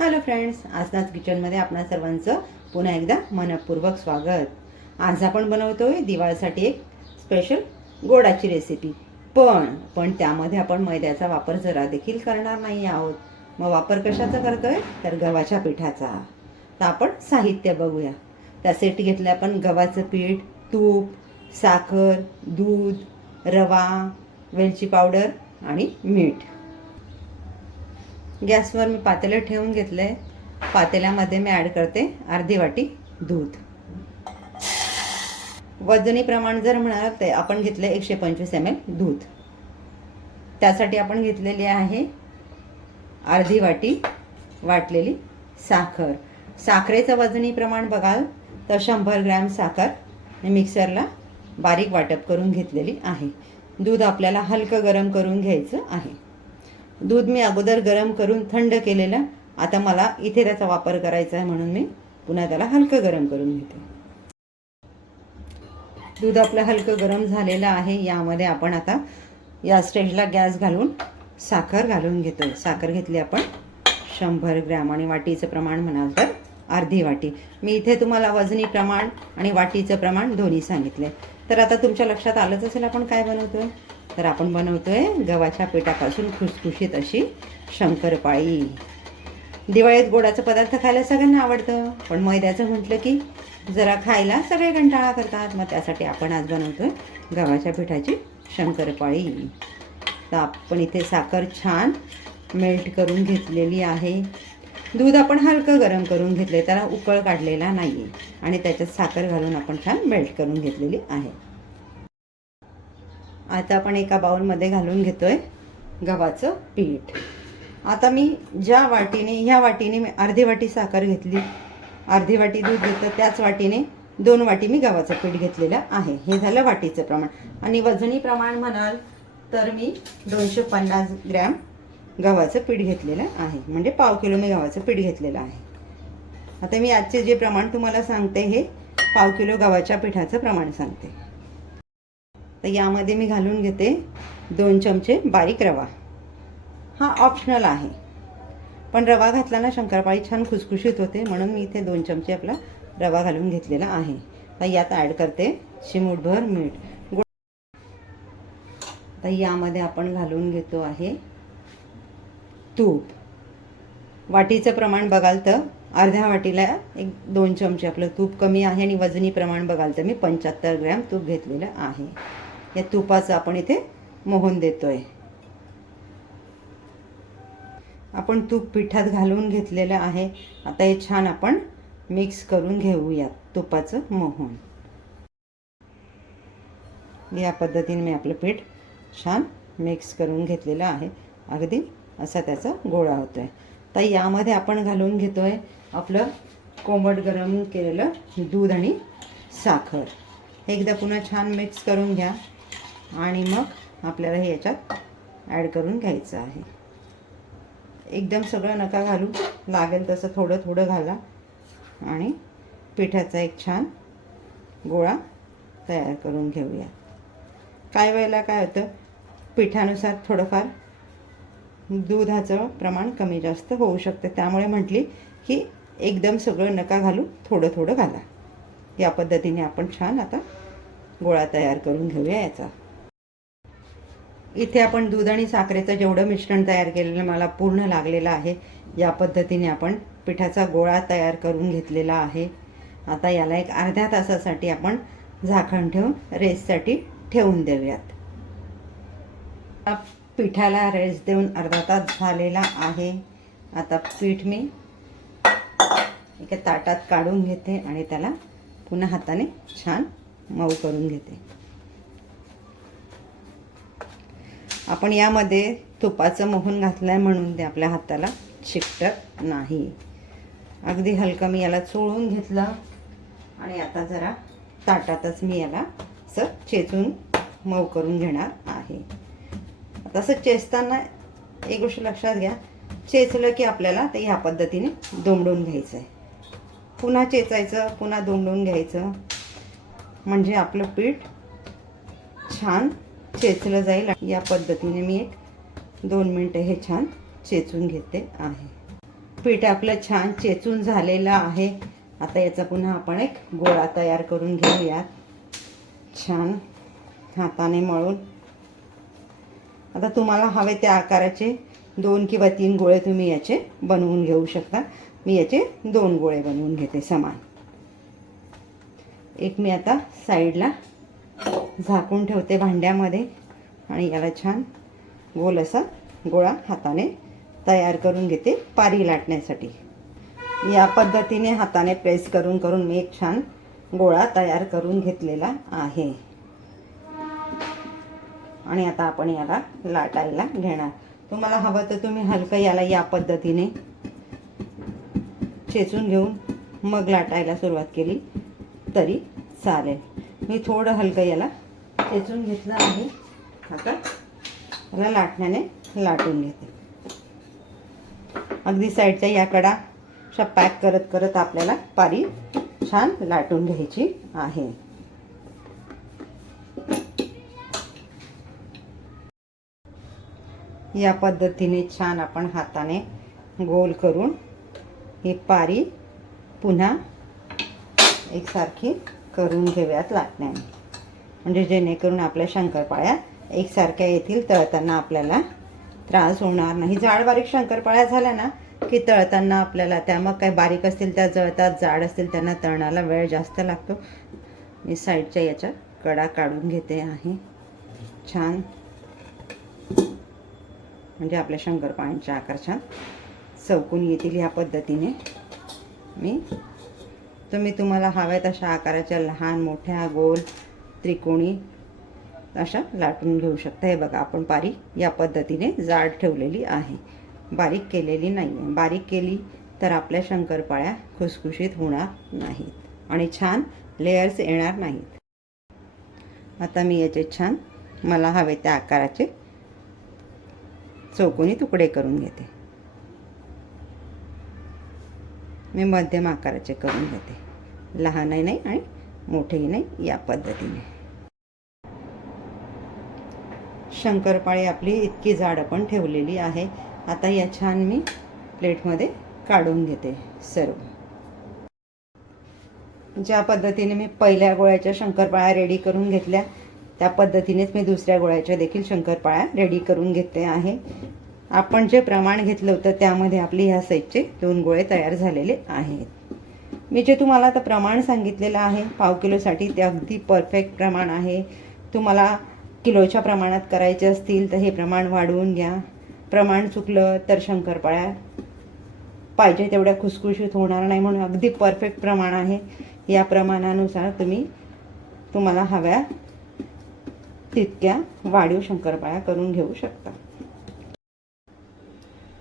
Hello friends आजनाच किचनमध्ये आपणा सर्वांचं पुन्हा एकदा मनपूर्वक स्वागत. आज आपण बनवतोय दिवाळीसाठी एक स्पेशल गोडाची रेसिपी पण पण त्यामध्ये आपण मैद्याचा वापर जरा देखील करणार नाही आहोत. मग वापर कशाचा करतोय? तर गव्हाच्या पिठाचा. तर आपण साहित्य बघूया. त्यासाठी घेतलं आपण गव्हाचं पीठ तूप साखर दूध रवा वेलची पावडर आणि मीठ. गॅसवर मी पातेलं ठेवून घेतलं आहे पातेल्यामध्ये मी ॲड करते अर्धी वाटी दूध. वजनी प्रमाण जर म्हणाल ते आपण घेतलं एकशे पंचवीस एम एल दूध. त्यासाठी आपण घेतलेली आहे अर्धी वाटी वाटलेली साखर. साखरेचं वजनी प्रमाण बघाल तर शंभर ग्रॅम साखर मिक्सरला बारीक वाटप करून घेतलेली आहे. दूध आपल्याला हलकं गरम करून घ्यायचं आहे. दूध मी अगोदर गरम करून थंड केलेलं. आता मला इथे त्याचा वापर करायचा आहे म्हणून मी पुन्हा त्याला हलकं गरम करून घेते. दूध आपलं हलकं गरम झालेलं आहे. यामध्ये आपण आता या स्टेजला गॅस घालून साखर घालून घेतो. साखर घेतली आपण शंभर ग्रॅम आणि वाटीचं प्रमाण म्हणाल तर अर्धी वाटी. मी इथे तुम्हाला वजनी प्रमाण आणि वाटीचं प्रमाण दोन्ही सांगितले तर आता तुमच्या लक्षात आलंच असेल आपण काय बनवतोय? तर आपण बनवतो आहे गव्हाच्या पिठापासून खुसखुशीत अशी शंकरपाळी. दिवाळीत गोडाचं पदार्थ खायला सगळ्यांना आवडतं पण मैद्याचं म्हटलं की जरा खायला सगळे कंटाळा करतात. मग त्यासाठी आपण आज बनवतोय गव्हाच्या पिठाची शंकरपाळी. तर आपण इथे साखर छान मेल्ट करून घेतलेली आहे. दूध आपण हलकं गरम करून घेतले त्याला उकळ काढलेला नाही आहे आणि त्याच्यात साखर घालून आपण छान मेल्ट करून घेतलेली आहे. आता आपण एका बाउलमध्ये घालून घेतोय गव्हाचं पीठ. आता मी ज्या वाटीने ह्या वाटीने मी अर्धी वाटी साखर घेतली. अर्धी वाटी दूध घेतलं त्याच वाटीने दोन वाटी मी गव्हाचं पीठ घेतलेलं आहे. हे झालं वाटीचं प्रमाण. आणि वजनी प्रमाण म्हणाल तर मी दोनशे पन्नास ग्रॅम गव्हाचं पीठ घेतलेलं आहे. म्हणजे पाव किलो मी गव्हाचं पीठ घेतलेलं आहे. आता मी आजचे जे प्रमाण तुम्हाला सांगते हे पाव किलो गव्हाच्या पिठाचं प्रमाण सांगते. तर यामध्ये मी घालून घेते दोन चमचे बारीक रवा. हा ऑप्शनल आहे. पण रवा घातला ना शंकरपाळी छान खुसखुशीत होते म्हणून मी इथे दोन चमचे आपला रवा घालून घेतलेला आहे. तर यात ॲड करते चिमूटभर मीठ. गुड तर यामध्ये आपण घालून घेतो आहे तूप. वाटीचं प्रमाण बघाल तर अर्ध्या वाटीला एक दोन चमचे आपलं तूप कमी आहे आणि वजनी प्रमाण बघाल तर मी पंच्याहत्तर ग्रॅम तूप घेतलेलं आहे. या तुपाचं आपण इथे मोहन देतोय. आपण तूप पिठात घालून घेतलेलं आहे. आता हे छान आपण मिक्स करून घेऊयात तुपाचं मोहन. या पद्धतीने मी आपलं पीठ छान मिक्स करून घेतलेलं आहे. अगदी असा त्याचा गोळा होतो आहे तर यामध्ये आपण घालून घेतो आहे आपलं कोमट गरम केलेलं दूध आणि साखर. एकदा पुन्हा छान मिक्स करून घ्या. आणि मग आपल्याला हे याच्यात ॲड करून घ्यायचं आहे. एकदम सगळं नका घालू. लागेल तसं थोडं थोडं घाला. आणि पिठाचा एक छान गोळा तयार करून घेऊया. काय वेळेला काय होतं पिठानुसार थोडंफार दुधाचं प्रमाण कमी जास्त होऊ शकतं. त्यामुळे म्हटली की एकदम सगळं नका घालू थोडं थोडं घाला. या पद्धतीने आपण छान आता गोळा तयार करून घेऊया याचा. इथे आपण दूध आणि साखरेचं जेवढं मिश्रण तयार केलेलं मला पूर्ण लागलेलं आहे या पद्धतीने आपण पिठाचा गोळा तयार करून घेतलेला आहे. आता याला एक अर्ध्या तासासाठी आपण झाकण ठेवून रेससाठी ठेवून देऊयात. पिठाला रेस देऊन अर्धा तास झालेला आहे. आता पीठ मी एका ताटात काढून घेते आणि त्याला पुन्हा हाताने छान मऊ करून घेते. आपण यामध्ये तुपाचं मोहन घातलं आहे म्हणून ते आपल्या हाताला चिकटत नाही. अगदी हलकं मी याला चोळून घेतलं आणि आता जरा ताटातच मी याला असं चेचून मऊ करून घेणार आहे. आता असं चेचताना एक गोष्ट लक्षात घ्या चेचलं की आपल्याला ते ह्या पद्धतीने दोंबडून घ्यायचं आहे पुन्हा चेचायचं पुन्हा दोंबडून घ्यायचं. म्हणजे आपलं पीठ छान चेचलं जाईल या पद्धतीने मी एक दोन मिनटं हे छान चेचून घेते आहे. पीठ आपलं छान चेचून झालेलं आहे. आता याचा पुन्हा आपण एक गोळा तयार करून घेऊयात. छान हाताने मळून. आता तुम्हाला हवे त्या आकाराचे दोन किंवा तीन गोळे तुम्ही याचे बनवून घेऊ शकता. मी याचे दोन गोळे बनवून घेते समान. एक मी आता साईडला झाकून ठेवते भांड्यामध्ये आणि याला छान गोल असा गोळा हाताने तयार करून घेते पारी लाटण्यासाठी. या पद्धतीने हाताने प्रेस करून करून मी एक छान गोळा तयार करून घेतलेला आहे. आणि आता आपण याला लाटायला घेणार. तुम्हाला हवं तर तुम्ही हलकं याला या पद्धतीने चेचून घेऊन मग लाटायला सुरुवात केली तरी चालेल. मी थोडं हलकं याला चेचून घेतलं आहे. आता याला लाटण्याने लाटून घेते. अगदी साईडच्या या कडा अशा पॅक करत करत आपल्याला पारी छान लाटून घ्यायची आहे. या पद्धतीने छान आपण हाताने गोल करून ही पारी पुन्हा एकसारखी करून घेव्यात लाटण्याने म्हणजे जेणेकरून आपल्या शंकरपाळ्या एकसारख्या येतील तळताना आपल्याला त्रास होणार नाही. जाड बारीक शंकरपाळ्या झाल्या ना की तळताना आपल्याला त्या मग काय बारीक असतील त्या जळतात जाड असतील त्यांना तळण्याला वेळ जास्त लागतो. मी साईडच्या याच्या कडा काढून घेते आहे. छान. म्हणजे आपल्या शंकरपाळ्यांच्या आकार छान चौकून येतील ह्या पद्धतीने. मी तुम्ही तुम्हाला हव्या तशा आकाराच्या लहान मोठ्या गोल त्रिकोणी अशा लाटून घेऊ शकता. हे बघा आपण पारी या पद्धतीने जाड ठेवलेली आहे. बारीक केलेली नाही आहे बारीक केली तर आपल्या शंकरपाळ्या खुसखुशीत होणार नाहीत आणि छान लेयर्स येणार नाहीत. आता मी याचे छान मला हवे त्या आकाराचे चौकोनी तुकडे करून घेते. मी मध्यम आकाराचे करून घेते. लहानही नाही आणि मोठेही नाही या पद्धतीने. शंकरपाळी आपली इतकी जाड आपण ठेवलेली आहे. आता या छान मी प्लेटमध्ये काढून घेते सर्व. ज्या पद्धतीने मी पहिल्या गोळ्याच्या शंकरपाळ्या रेडी करून घेतल्या त्या पद्धतीनेच मी दुसऱ्या गोळ्याच्या देखील शंकरपाळ्या रेडी करून घेतल्या आहे. आपण जे प्रमाण घेतलं होतं त्यामध्ये आपली ह्या साईजचे दोन गोळे तयार झालेले आहेत. मी जे तुम्हाला आता प्रमाण सांगितलेलं आहे पाव किलोसाठी ते अगदी परफेक्ट प्रमाण आहे. तुम्हाला किलोच्या प्रमाणात करायचे असतील तर हे प्रमाण वाढवून घ्या. प्रमाण चुकलं तर शंकरपाळ्या पाहिजे तेवढ्या खुसखुशीत होणार नाही म्हणून अगदी परफेक्ट प्रमाण आहे. या प्रमाणानुसार तुम्ही तुम्हाला हव्या तितक्या वाढीव शंकरपाळ्या करून घेऊ शकता.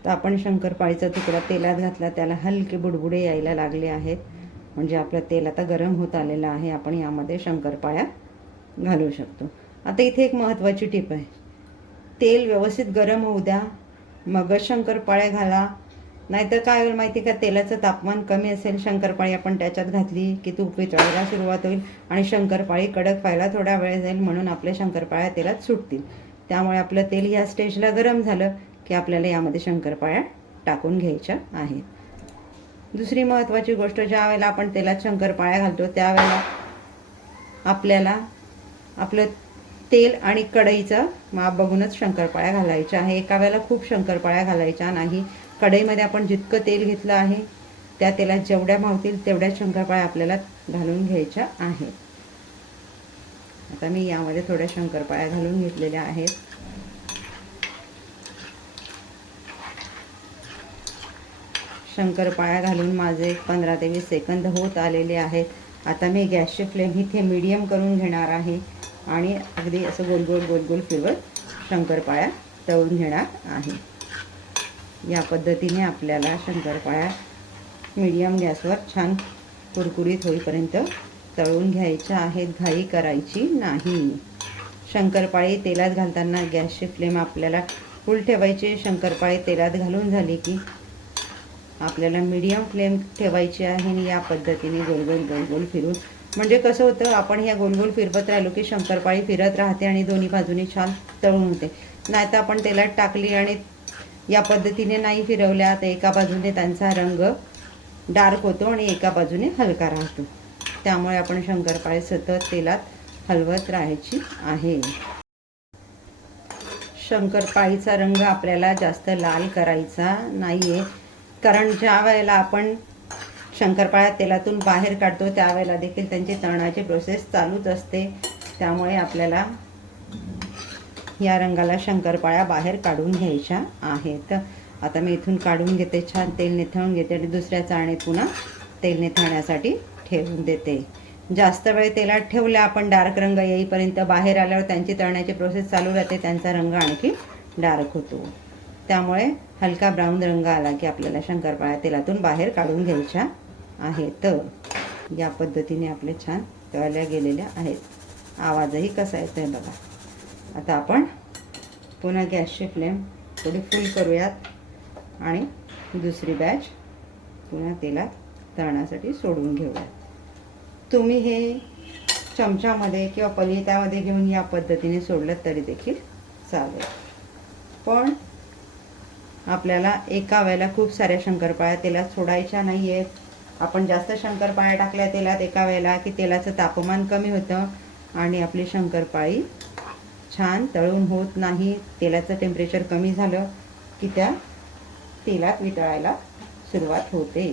तर आपण शंकरपाळीचा तुकडा तेलात घातला. त्याला हलके बुडबुडे यायला लागले आहेत. म्हणजे आपलं तेल आता गरम होत आलेलं आहे. आपण यामध्ये शंकरपाळ्या घालू शकतो. आता इथे एक महत्त्वाची टीप आहे. तेल व्यवस्थित गरम होऊ द्या. मगच शंकरपाळ्या घाला. नाहीतर काय होईल माहिती का? तेलाचं तापमान कमी असेल. शंकरपाळी आपण त्याच्यात घातली की तूप वितळायला सुरुवात होईल आणि शंकरपाळी कडक व्हायला थोडा वेळ जाईल म्हणून आपल्या शंकरपाळ्या तेलात सुटतील. त्यामुळे आपलं तेल या स्टेजला गरम झालं की आपल्याला यामध्ये शंकरपाळ्या टाकून घ्यायच्या आहेत. दुसरी महत्त्वाची गोष्ट ज्या वेळेला आपण तेलात शंकरपाळ्या घालतो त्यावेळेला आपल्याला आपलं तेल आणि कढईचं माप बघूनच शंकरपाळ्या घालायच्या आहे. एका वेळेला खूप शंकरपाळ्या घालायच्या नाही. कढईमध्ये आपण जितकं तेल घेतलं आहे त्या तेलात जेवढ्या मावतील तेवढ्या शंकरपाळ्या आपल्याला घालून घ्यायच्या आहेत. आता मी यामध्ये थोड्या शंकरपाळ्या घालून घेतलेल्या आहेत. शंकरपाळ्या घालून माझे पंधरा ते वीस सेकंद होत आलेले आहेत. आता मी गॅसची फ्लेम इथे मीडियम करून घेणार आहे. आणि अगदी असं गोल गोल गोल गोल फिरवत शंकरपाळ्या तळून घेणार आहे. या पद्धतीने आपल्याला शंकरपाळ्या मीडियम गॅसवर छान कुरकुरीत होईपर्यंत तळून घ्यायच्या आहेत. घाई करायची नाही. शंकरपाळी तेलात घालताना गॅसची फ्लेम आपल्याला फुल ठेवायची. शंकरपाळी तेलात घालून झाली की आपल्याला मीडियम फ्लेम ठेवायची आहे आणि या पद्धतीने गोलगोल गोलगोल फिरून. म्हणजे कसं होतं आपण ह्या गोलगोल फिरवत राहिलो की शंकरपाळी फिरत राहते आणि दोन्ही बाजूने छान तळून होते. नाही तर आपण तेलात टाकली आणि या पद्धतीने नाही फिरवल्या तर एका बाजूने त्यांचा रंग डार्क होतो आणि एका बाजूने हलका राहतो. त्यामुळे आपण शंकरपाळी सतत तेलात हलवत राहायची आहे. शंकरपाळीचा रंग आपल्याला जास्त लाल करायचा नाही आहे कारण ज्या वेळेला आपण शंकरपाळ्या तेलातून बाहेर काढतो त्यावेळेला देखील त्यांची तळणाची प्रोसेस चालूच असते. त्यामुळे आपल्याला या रंगाला शंकरपाळ्या बाहेर काढून घ्यायच्या आहेत. आता मी इथून काढून घेते छान तेल निथळून घेते आणि दुसऱ्या चाळणीत पुन्हा तेल निथळण्यासाठी ठेवून देते. जास्त वेळ तेलात ठेवल्या आपण डार्क रंग येईपर्यंत बाहेर आल्यावर त्यांची तळण्याची प्रोसेस चालू राहते त्यांचा रंग आणखी डार्क होतो. त्यामुळे हलका ब्राऊन रंग आला की आपल्याला शंकरपाळ्या तेलातून बाहेर काढून घ्यायच्या आहेत. या पद्धतीने आपले छान तळल्या गेलेल्या आहेत. आवाजही कसा येतो आहे बघा. आता आपण पुन्हा गॅसची फ्लेम थोडी फुल करूयात आणि दुसरी बॅच पुन्हा तेलात तळण्यासाठी सोडून घेऊयात. तुम्ही हे चमच्यामध्ये किंवा पलितामध्ये घेऊन या पद्धतीने सोडलं तरी देखील चालेल. पण आपल्याला एका वेळेला खूप साऱ्या शंकरपाळ्या तेलात सोडायच्या नाही आहेत आपण जास्त शंकरपाळ्या टाकल्या तेलात एका वेळेला की तेलाचं तापमान कमी होतं आणि आपली शंकरपाळी छान तळून होत नाही. तेलाचं टेम्परेचर कमी झालं की त्या तेलात वितळायला सुरुवात होते.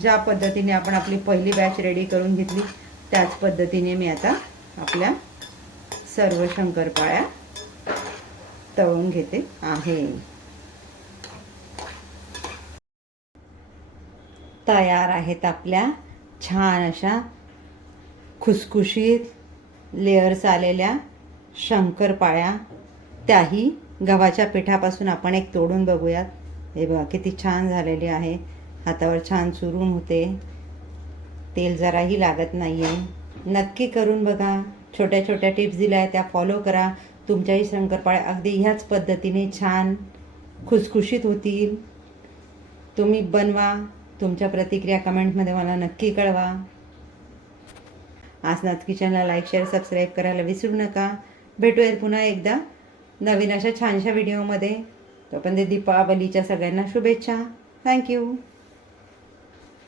ज्या पद्धतीने आपण आपली पहिली बॅच रेडी करून घेतली त्याच पद्धतीने मी आता आपल्या सर्व शंकरपाळ्या तळून घेते. आहे. तयार आहेत आपल्या छान अशा खुसखुशीत लेअर्स आलेल्या शंकरपाळ्या. त्याही गव्हाच्या पिठापासून आपण एक तोडून बघूयात. हे बघा किती छान झालेली आहे. हातावर छान चुरून होते. तेल जराही लागत नाही आहे नक्की करून बघा. छोट्या छोट्या टिप्स दिल्या आहेत त्या फॉलो करा. तुमच्याही शंकरपाळ्या अगदी ह्याच पद्धतीने छान खुसखुशीत होतील. तुम्ही बनवा तुमच्या प्रतिक्रिया कमेंटमध्ये मला नक्की कळवा. आसनाथ किचनला लाईक शेअर सबस्क्राईब करायला विसरू नका. भेटूयात पुन्हा एकदा नवीन अशा छानशा व्हिडिओमध्ये तोपर्यंत दीपावलीच्या सगळ्यांना शुभेच्छा. थँक्यू